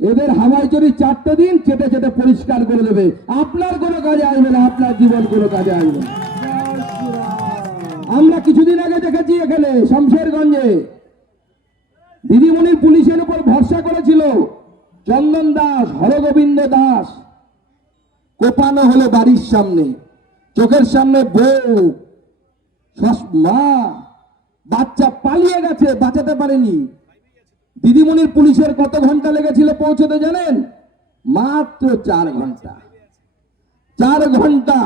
এদের হাওয়াই চুরি চারটে দিন চেটে চেটে পরিষ্কার করে দেবে, আপনার কোনো কাজে আসবে না, আপনার জীবন কোনো কাজে আসবে না। আমরা কিছুদিন আগে দেখেছি এখানে, শমশেরগঞ্জে। দিদিমণির পুলিশের উপর ভরসা করেছিল, চন্দন দাস, হরগোবিন্দ দাস। কোপানো হলো বাড়ির সামনে, চোখের সামনে বউ মা, বাচ্চা পালিয়ে গেছে, বাঁচাতে পারেনি। দিদিমণির পুলিশের কত ঘণ্টা লেগেছিল পৌঁছতে জানেন? মাত্র চার ঘণ্টা। চার ঘণ্টা।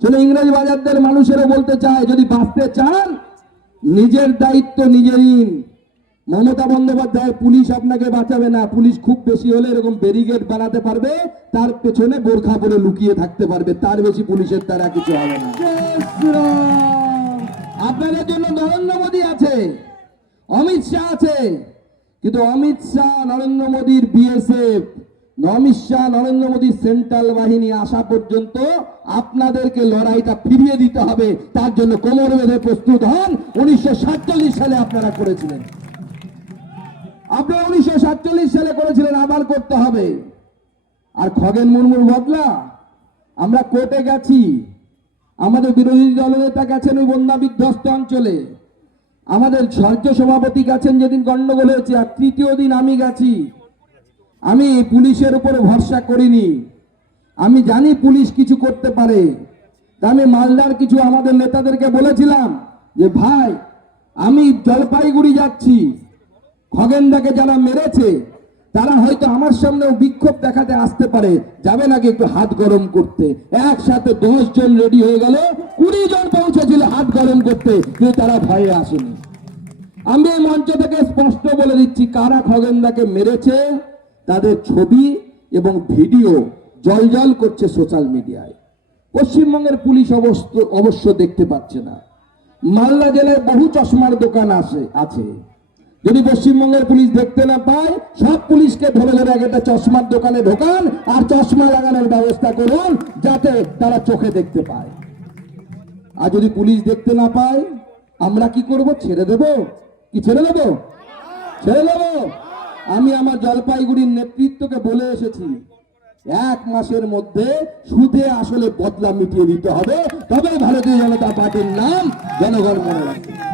চলে ইংরেজ বাজারদের মানুষেরা বলতে চায় যদি বাঁচতে চান, নিজের দায়িত্ব নিজেরই মমতা বন্দ্যোপাধ্যায়, পুলিশ আপনাকে বাঁচাবে না। পুলিশ খুব বেশি হলে এরকম ব্যারিগেড বানাতে পারবে, তার পেছনে বোরখা পরে লুকিয়ে থাকতে পারবে। তার বেশি পুলিশের দ্বারা কিছু হবে না। আপনাদের জন্য নরেন্দ্র মোদী আছে, অমিত শাহ আছে কিন্তু অমিত শাহ, নরেন্দ্র মোদীর বিএসএফ অমিত শাহ, নরেন্দ্র মোদীর সেন্ট্রাল বাহিনী আসা পর্যন্ত আপনাদেরকে লড়াইটা ফিরিয়ে দিতে হবে। তার জন্য কোমর বেঁধে প্রস্তুত হন। উনিশশো সাতচল্লিশ সালে আপনারা করেছিলেন। আপনারা উনিশশো সাতচল্লিশ সালে করেছিলেন, আবার করতে হবে। আর খগেন মুর্মুর বদলা? আমরা কোর্টে গেছি। আমাদের বিরোধী দলনেতা গেছেন ওই বন্যা বিধ্বস্ত অঞ্চলে। আমাদের সহ্য সভাপতি গেছেন যেদিন গন্ডগোল হয়েছে, আর তৃতীয় দিন আমি গেছি। আমি পুলিশের উপরে ভরসা করিনি। আমি জানি পুলিশ কিছু করতে পারে। তা আমি মালদার কিছু আমাদের নেতাদেরকে বলেছিলাম যে, ভাই, আমি জলপাইগুড়ি যাচ্ছি। খগেন্দাকে যারা মেরেছে তারা হয়তো আমার সামনেও বিক্ষোভ দেখাতে আসতে পারে। যাবে নাকি একটু হাত গরম করতে? একসাথে দশ জন রেডি হয়ে গেল, কুড়ি জন পৌঁছেছিল হাত গরম করতে, কিন্তু তারা ভয়ে আসেনি। আমি এই মঞ্চ থেকে স্পষ্ট বলে দিচ্ছি, কারা খগেনদাকে মেরেছে, তাদের ছবি এবং ভিডিও জলজল করছে সোশ্যাল মিডিয়ায় পশ্চিমবঙ্গের পুলিশ অবশ্য অবশ্য দেখতে পাচ্ছে না। মালদা জেলায় বহু চশমার দোকান আছে আছে। যদি পশ্চিমবঙ্গের পুলিশ দেখতে না পায়, সব পুলিশকে ধরে ধরে এক একটা চশমার দোকানে ঢোকান আর চশমা লাগানোর ব্যবস্থা করুন যাতে তারা চোখে দেখতে পায়। আর যদি পুলিশ দেখতে না পায়, আমরা কি করব? ছেড়ে দেব? কি ছেড়ে দেব? ছেড়ে দেব? আমি আমার জলপাইগুড়ির নেতৃত্বকে বলে এসেছি, এক মাসের মধ্যে সুদে আসলে বদলা মিটিয়ে দিতে হবে। তবে ভারতীয় জনতা পার্টির নাম জনগণ মনে রাখবে।